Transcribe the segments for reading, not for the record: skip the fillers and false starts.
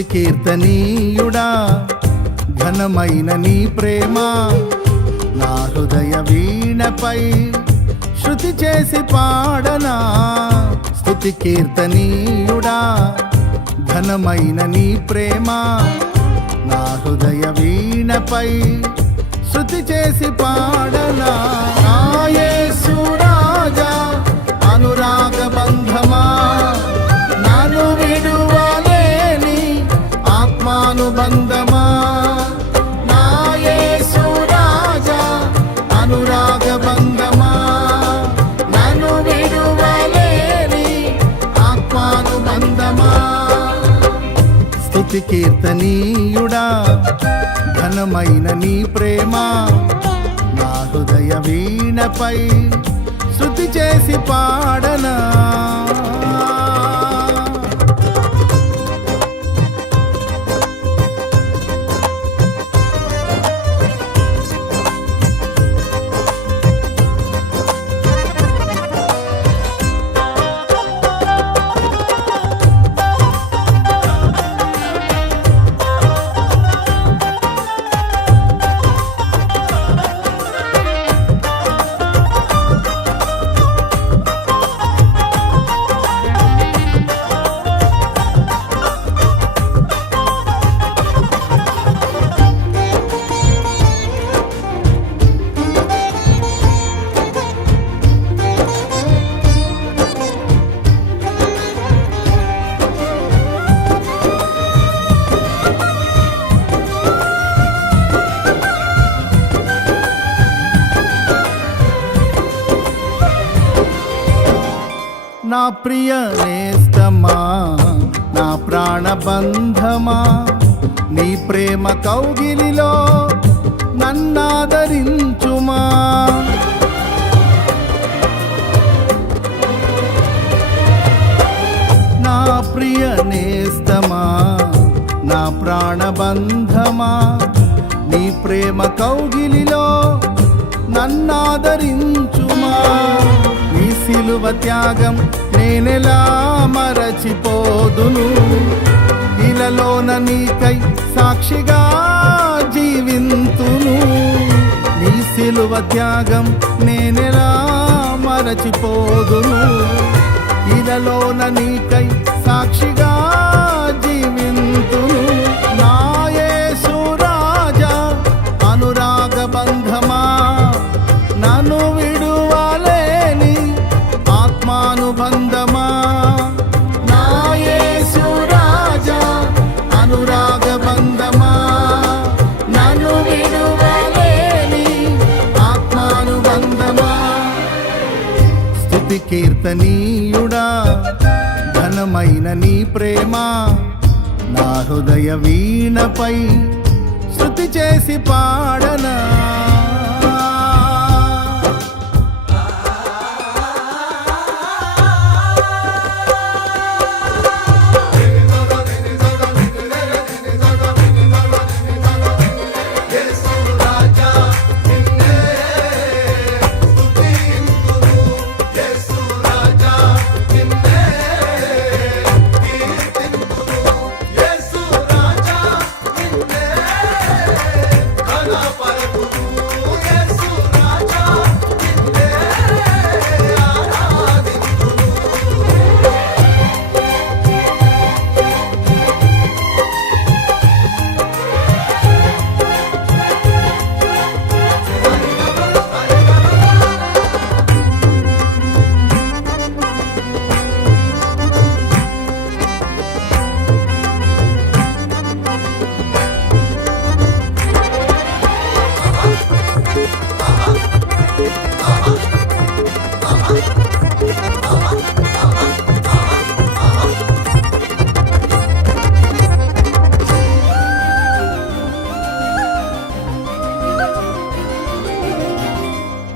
స్తుతి కీర్తనీయుడా ఘనమైన నీ ప్రేమ నా హృదయ వీణపై శృతి చేసి పాడనా. స్తుతి కీర్తనీయుడా ఘనమైన నీ ప్రేమ నా హృదయ వీణపై శృతి చేసి పాడనా. నా యేసు రాజా అనురాగ బంధమా నన్ను విడువలేని ఆత్మానుబంధమా. నా యేసు రాజా అనురాగ బంధమా నన్ను విడువలేని ఆత్మానుబంధమా. స్తుతి కీర్తనీయుడా ఘనమైన నీ ప్రేమ నా హృదయ వీణపై శృతి చేసి పాడనా. నా ప్రియ నేస్తమా నా ప్రాణబంధమా నీ ప్రేమ కౌగిలిలో నన్నాదరించుమా. నా ప్రియ నేస్తమా నా ప్రాణబంధమా నీ ప్రేమ కౌగిలిలో నన్నాదరించుమా. నీ సిలువ త్యాగం నేనెలా మరచిపోదును, ఇలలోన నీకై సాక్షిగా జీవింతును. నీ సిలువ త్యాగం నేనెలా మరచిపోదును, ఇలలోన నీకై సాక్షిగా జీవింతును. నా యేసు రాజా అనురాగ బంధమా నన్ను విడువలేని ఆత్మానుబంధమా. నా యేసు రాజా అనురాగ బంధమా నన్ను విడువలేని ఆత్మానుబంధమా. స్తుతి కీర్తనీయుడా ఘనమైన నీ ప్రేమ నా హృదయ వీణపై శృతి చేసి పాడనా.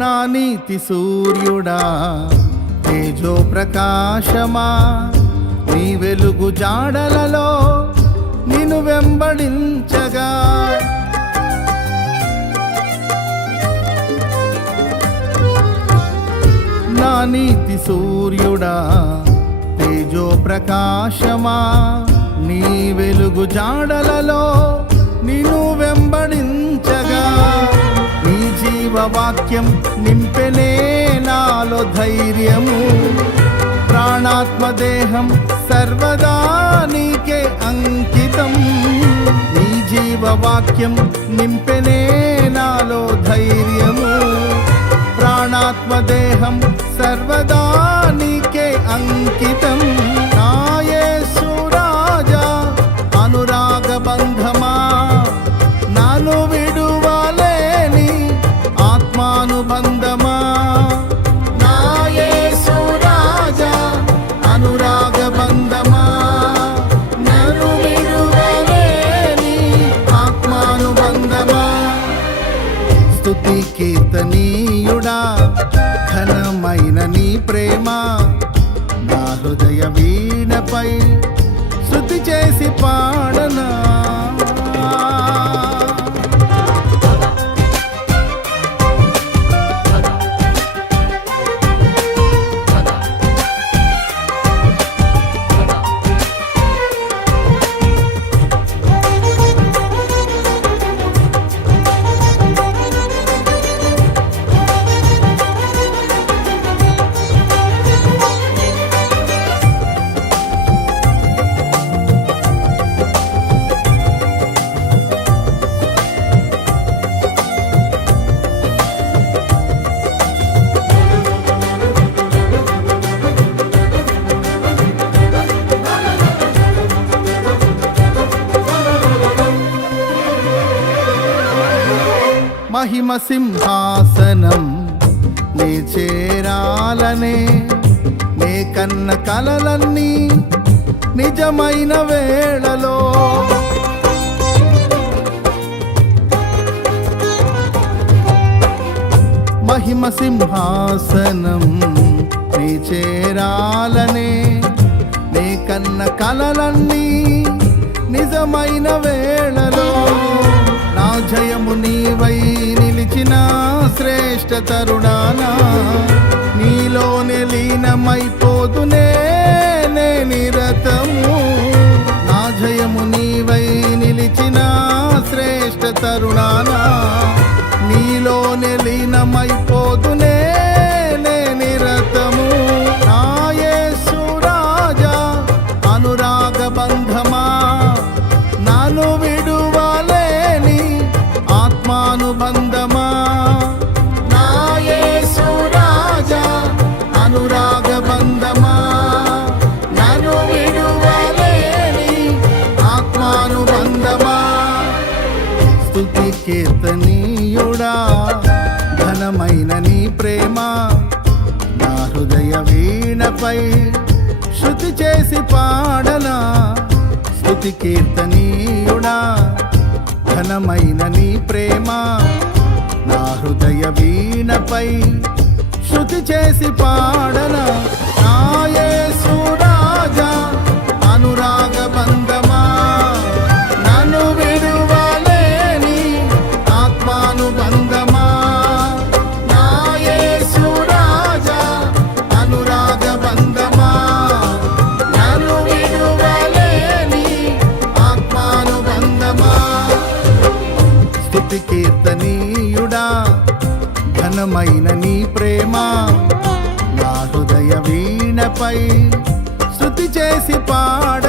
నా నీతి సూర్యుడా తేజో ప్రకాశమా నీ వెలుగు జాడలలో నిన్ను వెంబడించగా. నా నీతి సూర్యుడా తేజో ప్రకాశమా నీ వెలుగు జాడలలో నిన్ను వెంబడించగా నీ జీవవాక్యం నింపెనే నాలో ధైర్యము. ప్రాణాత్మ దేహం సర్వదా నీకే అంకితం. నీ జీవవాక్యం నింపెనే నాలో ధైర్యము. ప్రాణాత్మ దేహం సర్వదా నీకే అంకితం. నా యేసు రాజా అనురాగ బంధమా, నన్ను విడువలేని ఆత్మానుబంధమా. నా యేసు రాజా అనురాగ బంధమా, నన్ను విడువలేని ఆత్మానుబంధమా. స్తుతి కీర్తనీయుడా ఘనమైన నీ ప్రేమ నా హృదయ వీణపై శృతి చేసి పాడనా. మహిమ సింహాసనం నే చేరాలనే నే కన్న కలలన్నీ నిజమైన వేళలో మహిమ సింహాసనం నే చేరాలనే నే కన్న కలలన్నీ నిజమైన వేళలో నా జయము నీవై నిలిచిన శ్రేష్ఠ తరుణానా నీలోనే లీనమైపోదునే నే నిరతము. నా జయము నీవై నిలిచిన శ్రేష్ఠ తరుణానా నీలోనే లీనమైపోదునే నే నిరతము. నా యేసు రాజా అనురాగ బంధమా, నన్ను విడువలేని ఆత్మానుబంధమా. నా యేసు రాజా అనురాగ బంధమా, నన్ను విడువలేని ఆత్మానుబంధమా. స్తుతి కీర్తనీయుడా ఘనమైన నీ ప్రేమ నా హృదయ వీణపై శృతి చేసి పాడనా. స్తుతి కీర్తనీయుడా ఘనమైన నీ ప్రేమ నా హృదయ వీణపై శృతి చేసి పాడనా. నా యేసు రాజా అనురాగ బంధమా, నన్ను విడువలేని ఆత్మానుబంధమా. నా యేసు రాజా అనురాగ బంధమా, నన్ను విడువలేని ఆత్మానుబంధమా. స్తుతి కీర్తనీయుడా ఘనమైన నీ ప్రేమ నా హృదయ వీణపై శృతి చేసి పాడ